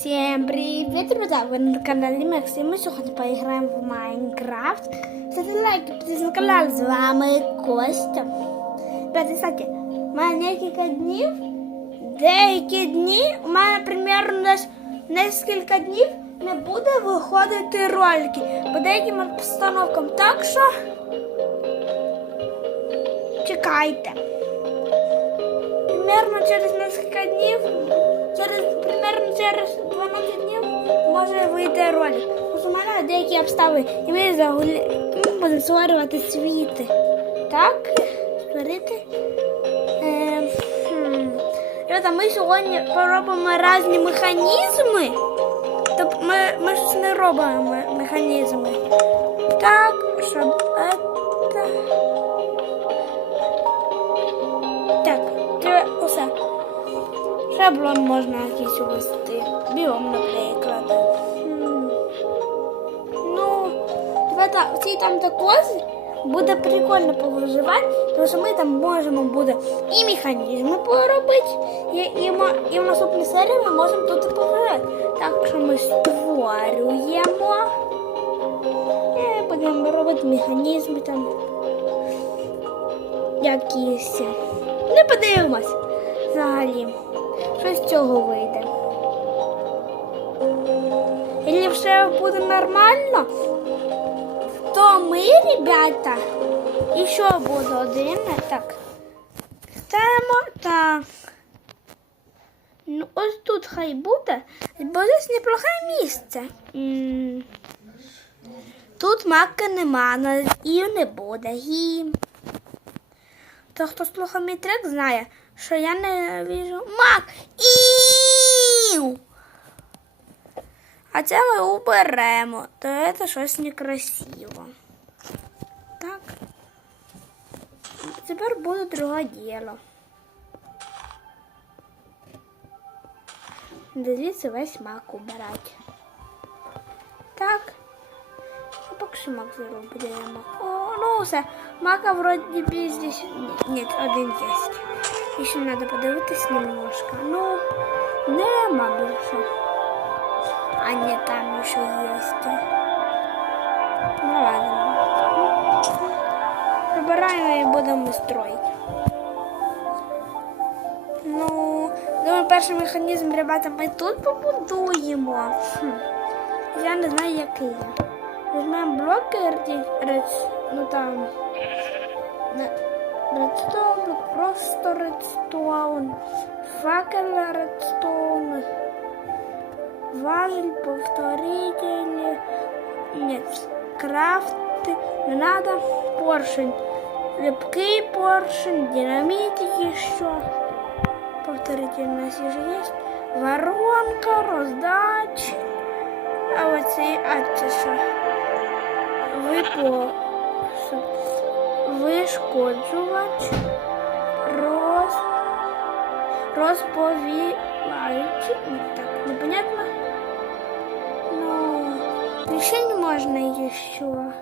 Всем привет, друзья! Вы на каналі Максим. Ми сьогодні поіграємо в Майнкрафт. Ставте лайки, підписуйтесь на канал. З вами Костя. Ребята, кстати, у мене декілька днів. Деякі дні, у мене примерно десь нескільки днів не буде виходити ролики по деяким обстановкам. Так що чекайте. Примерно через несколько днів, через примерно через 12 днів може вийти ролик. У мене деякі обставини, і ми загулі... ми будемо створювати світи. Так, створити. Е. Ребята, ми сьогодні поробимо різні механізми. Тобто ми, ми ж не робимо механізми. Так, щоб Шаблон можна якийсь увести. Біом, наприклад. Ну, ребята, всі там також буде прикольно повиживати, тому що ми там можемо буде і механізми поробити, і, і, і в наступній серії ми можемо тут і повиживати. Так що ми створюємо. І будемо робити механізми там якісь. Не подивимось взагалі. Що з цього вийде? Якщо все буде нормально, то ми, ребята, і що буде один. Так. Ставимо так. Ну, ось тут хай буде, бо здесь неплохе місце. М. Тут мака нема, і не буде. І... То хто слухав мій трек, знає, що я не віжу мак. Іу! А це ми уберемо, то це щось некрасиво. Так. Тепер буде друге діло. Дивіться весь мак убирати. Так. Поки що мак зробимо. О, ну все. Мака вроді здесь... Ні, один есть. Ще надо подивитись немножко. Ну, нема більше. А ні, там ще есть. Ну ладно. Прибираємо і будемо строїти. Ну, думаю, перший механізм, ребята, ми тут побудуємо. Хм. Я не знаю, який. Візьмемо блоки, ну там, не- редстоун, просто редстоун, факел редстоун, важель, повторитель, нет, крафты, не надо, поршень, липкий поршень, динамит еще, повторитель у нас уже есть, воронка, роздач, а оці, а це що? Вишкоджувач, роз... розповідаючи. Так, непонятно. Ну, еще можно еще.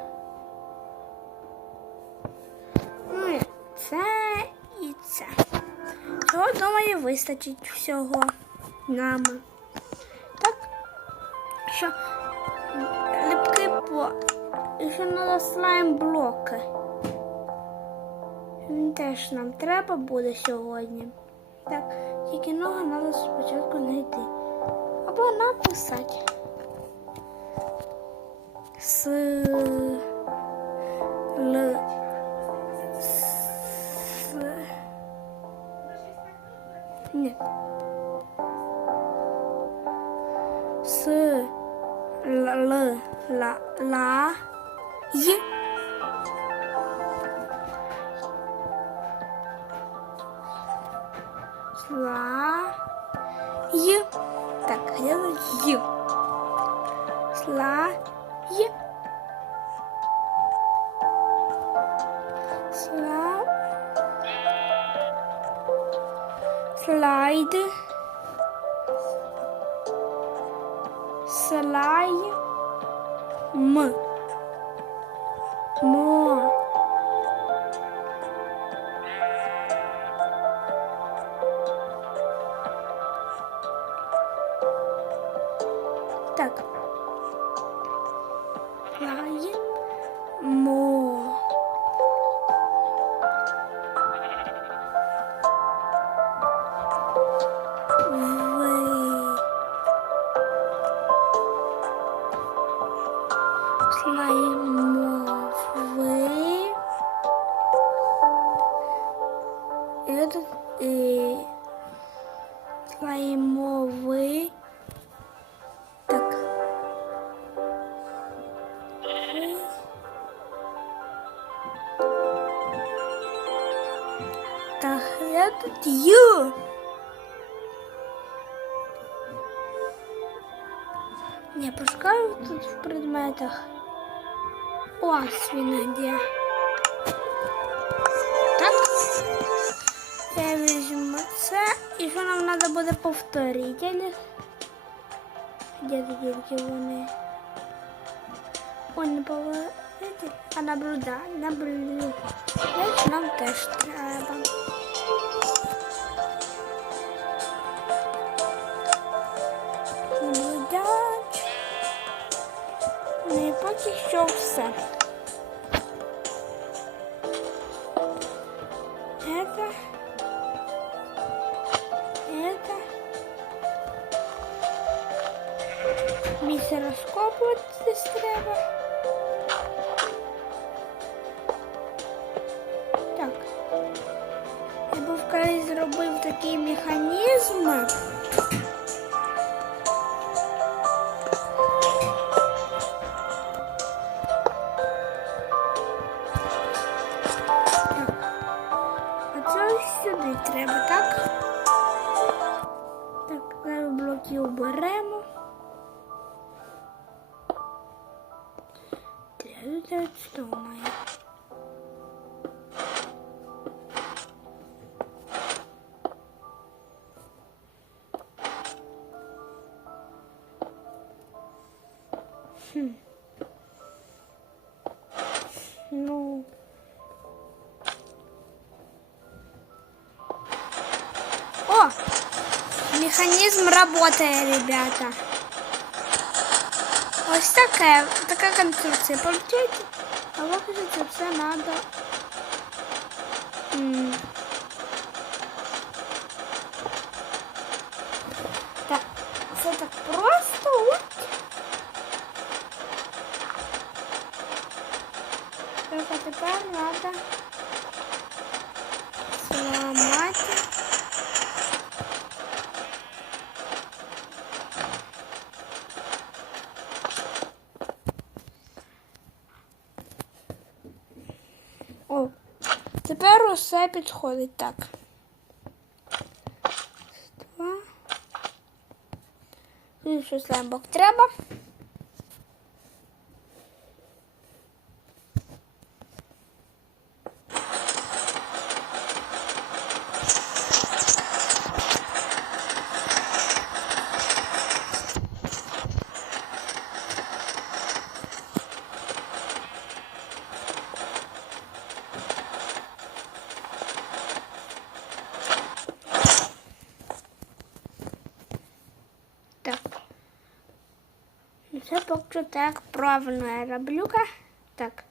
Ну, це і це. Цього, думаю, вистачить всього нам. Так, що липкий по. І ще треба слайм блоки. Він теж нам треба буде сьогодні. Так, тільки ноги треба спочатку знайти. Або написати. С Л С Ні. С Л Л Ла Ла Й Сла Й. Так, хотела Й. Сла Й. Сла Слайд. Слай М. Мо. я тут ю. Я пошукаю тут в предметах. Ось він де. Так. Я візьму це. І що нам треба буде повторити? Де тільки вони? Ой, не повторити, а наблюдати. Наблюдати нам теж треба. Поки що все. Это. Это. От десь треба. Так. Я був колись зробив такий механізм. Треба що має. Хм. Ну. О! Механизм работает, ребята. Ось таке, така конструкція. Получається, а виходить, це надо. М. Так, це так просто. От. Так, а тепер надо зламати. Усе підходить так. Два. Тут ще слаймбок треба. Так. Ну, Це поки так правильно я роблю-ка. Так.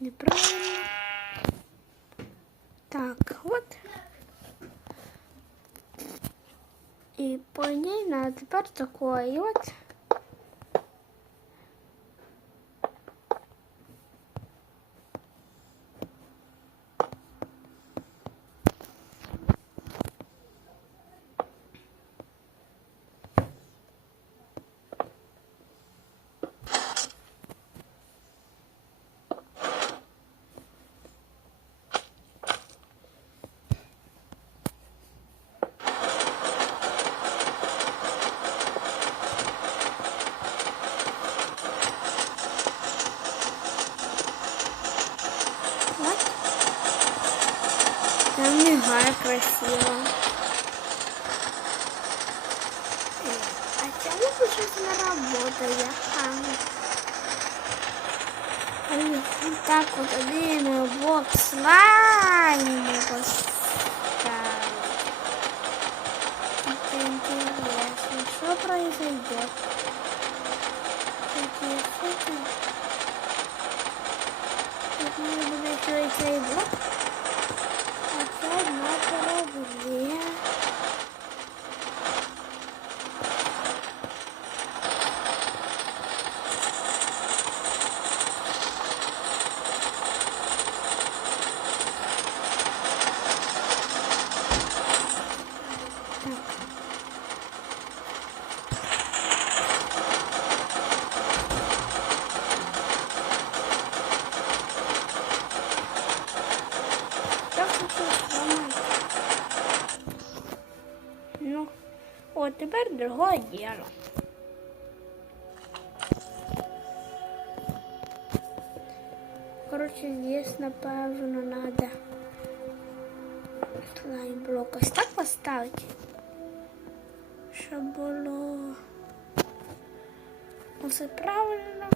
Неправильно. Так, вот. И по идее надо теперь такое. И. Вот. красиво. Э, а чому пожежна робота яка? Вот так вот один блок слайм поставить. Это интересно. Что произойдет? Какие штуки? Тут не будет еще и блок. Другое дело. Короче, здесь, напевно, надо слайм-блок ось так поставити, щоб було все правильно.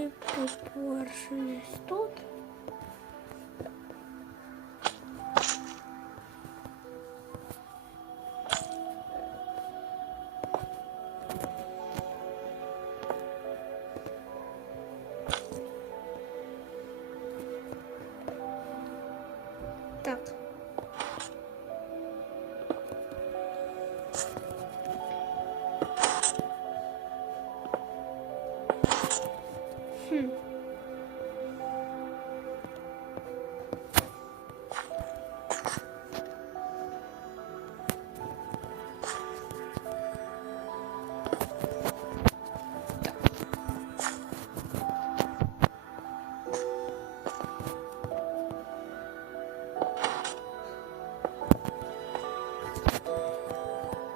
І підпоршення тут. Хм.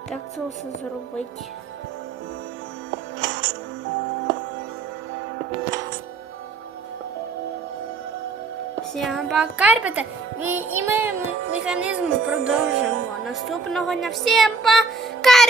Так це все зробити. І і ми механізм продовжимо наступного дня. Всім пока!